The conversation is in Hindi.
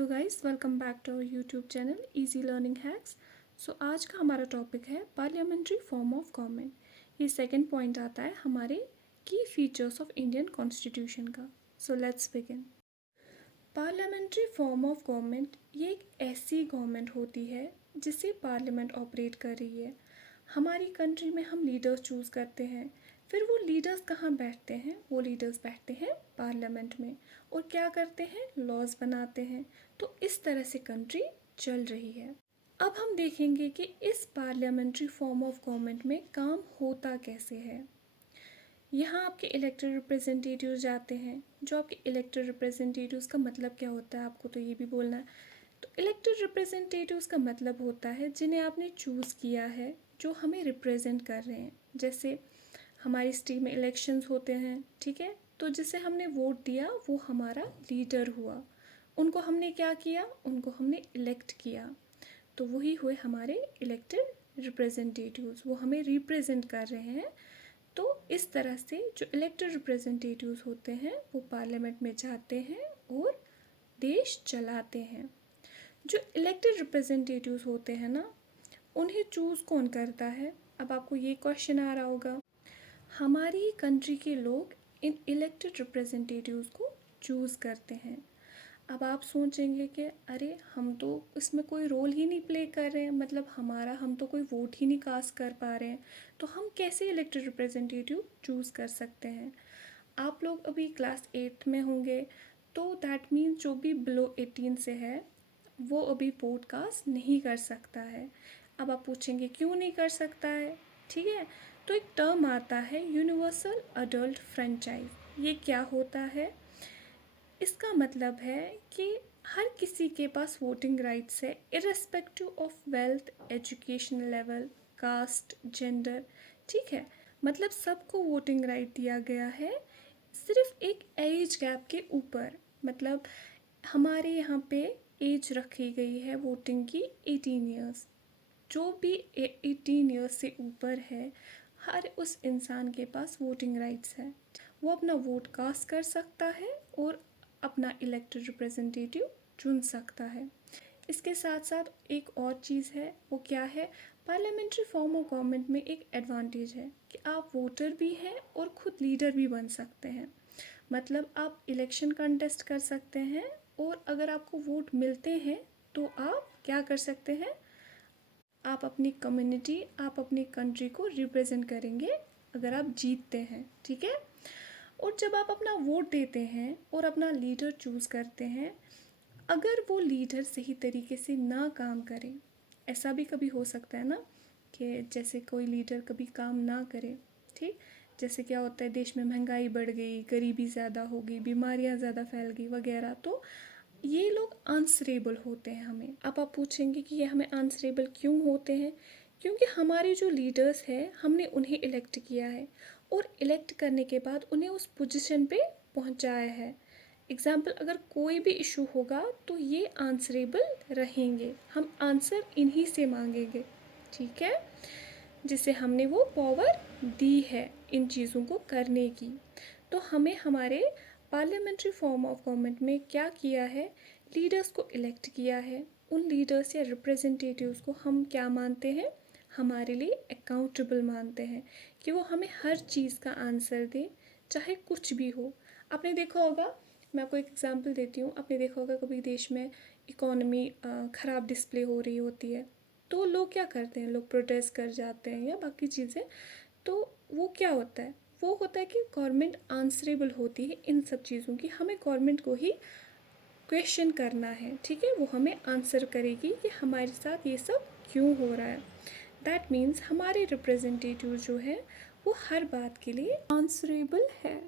Hello guys, welcome back to our YouTube channel easy learning hacks. So आज का हमारा टॉपिक है पार्लियामेंट्री फॉर्म ऑफ गवर्नमेंट। ये सेकंड पॉइंट आता है हमारे की फीचर्स ऑफ इंडियन कॉन्स्टिट्यूशन का। So let's begin. Parliamentary form of government ये एक ऐसी गवर्नमेंट होती है जिसे पार्लियामेंट ऑपरेट कर रही है। हमारी कंट्री में हम लीडर्स चूज़ करते हैं, फिर वो लीडर्स कहाँ बैठते हैं? वो लीडर्स बैठते हैं पार्लियामेंट में और क्या करते हैं? लॉज बनाते हैं। तो इस तरह से कंट्री चल रही है। अब हम देखेंगे कि इस पार्लियामेंट्री फॉर्म ऑफ गवर्नमेंट में काम होता कैसे है। यहाँ आपके इलेक्टेड रिप्रेजेंटेटिव्स जाते हैं। जो आपके इलेक्टेड रिप्रेजेंटेटिव्स का मतलब क्या होता है, आपको तो ये भी बोलना है। तो इलेक्टेड रिप्रेजेंटेटिव्स का मतलब होता है जिन्हें आपने चूज़ किया है, जो हमें रिप्रेजेंट कर रहे हैं। जैसे हमारी स्टेट में इलेक्शंस होते हैं, ठीक है, तो जिसे हमने वोट दिया वो हमारा लीडर हुआ। उनको हमने क्या किया? उनको हमने इलेक्ट किया। तो वही हुए हमारे इलेक्टेड रिप्रेजेंटेटिव्स, वो हमें रिप्रेजेंट कर रहे हैं। तो इस तरह से जो इलेक्टेड रिप्रेजेंटेटिव्स होते हैं वो पार्लियामेंट में जाते हैं और देश चलाते हैं। जो इलेक्टेड रिप्रेजेंटेटिव्स होते हैं ना, उन्हें चूज़ कौन करता है? अब आपको ये क्वेश्चन आ रहा होगा। हमारी कंट्री के लोग इन इलेक्टेड रिप्रेजेंटेटिव्स को चूज़ करते हैं। अब आप सोचेंगे कि अरे हम तो इसमें कोई रोल ही नहीं प्ले कर रहे हैं, मतलब हम तो कोई वोट ही नहीं कास्ट कर पा रहे हैं, तो हम कैसे इलेक्टेड रिप्रेजेंटेटिव चूज़ कर सकते हैं? आप लोग अभी क्लास 8 में होंगे, तो दैट मीन्स जो भी बिलो 18 से है वो अभी वोट कास्ट नहीं कर सकता है। अब आप पूछेंगे क्यों नहीं कर सकता है? ठीक है, तो एक टर्म आता है यूनिवर्सल अडल्ट फ्रेंचाइज। ये क्या होता है? इसका मतलब है कि हर किसी के पास वोटिंग राइट्स है, irrespective of wealth, education level, caste, gender. ठीक है, मतलब सबको वोटिंग राइट दिया गया है, सिर्फ एक एज गैप के ऊपर। मतलब हमारे यहाँ पे एज रखी गई है वोटिंग की 18 ईयर्स। जो भी 18 ईयर्स से ऊपर है, हर उस इंसान के पास वोटिंग राइट्स है। वो अपना वोट कास्ट कर सकता है और अपना इलेक्टेड रिप्रेजेंटेटिव चुन सकता है। इसके साथ साथ एक और चीज़ है, वो क्या है? पार्लियामेंट्री फॉर्म ऑफ गवर्नमेंट में एक एडवांटेज है कि आप वोटर भी हैं और खुद लीडर भी बन सकते हैं। मतलब आप इलेक्शन कंटेस्ट कर सकते हैं और अगर आपको वोट मिलते हैं तो आप क्या कर सकते हैं? आप अपनी कम्युनिटी, आप अपनी कंट्री को रिप्रेजेंट करेंगे अगर आप जीतते हैं, ठीक है। और जब आप अपना वोट देते हैं और अपना लीडर चूज़ करते हैं, अगर वो लीडर सही तरीके से ना काम करे, ऐसा भी कभी हो सकता है ना कि जैसे कोई लीडर कभी काम ना करे, ठीक, जैसे क्या होता है देश में महंगाई बढ़ गई, गरीबी ज़्यादा हो गई, बीमारियाँ ज़्यादा फैल गई वगैरह, तो ये लोग आंसरेबल होते हैं हमें। अब आप पूछेंगे कि ये हमें आंसरेबल क्यों होते हैं? क्योंकि हमारे जो लीडर्स हैं हमने उन्हें इलेक्ट किया है और इलेक्ट करने के बाद उन्हें उस पोजीशन पे पहुंचाया है। एग्जाम्पल, अगर कोई भी इशू होगा तो ये आंसरेबल रहेंगे, हम आंसर इन्हीं से मांगेंगे, ठीक है, जिसे हमने वो पावर दी है इन चीज़ों को करने की। तो हमें हमारे पार्लियामेंट्री फॉर्म ऑफ गवर्नमेंट में क्या किया है? लीडर्स को इलेक्ट किया है। उन लीडर्स या रिप्रेजेंटेटिव्स को हम क्या मानते हैं? हमारे लिए अकाउंटेबल मानते हैं कि वो हमें हर चीज़ का आंसर दें, चाहे कुछ भी हो। आपने देखा होगा, मैं आपको एक एग्जांपल देती हूँ, आपने देखा होगा कभी देश में इकोनॉमी ख़राब डिस्प्ले हो रही होती है, तो लोग क्या करते हैं? लोग प्रोटेस्ट कर जाते हैं या बाकी चीज़ें। तो वो क्या होता है? वो होता है कि गवर्नमेंट आंसरेबल होती है इन सब चीज़ों की। हमें गवर्नमेंट को ही क्वेश्चन करना है, ठीक है, वो हमें आंसर करेगी कि हमारे साथ ये सब क्यों हो रहा है। दैट मीन्स हमारे रिप्रेजेंटेटिव जो है वो हर बात के लिए आंसरेबल है।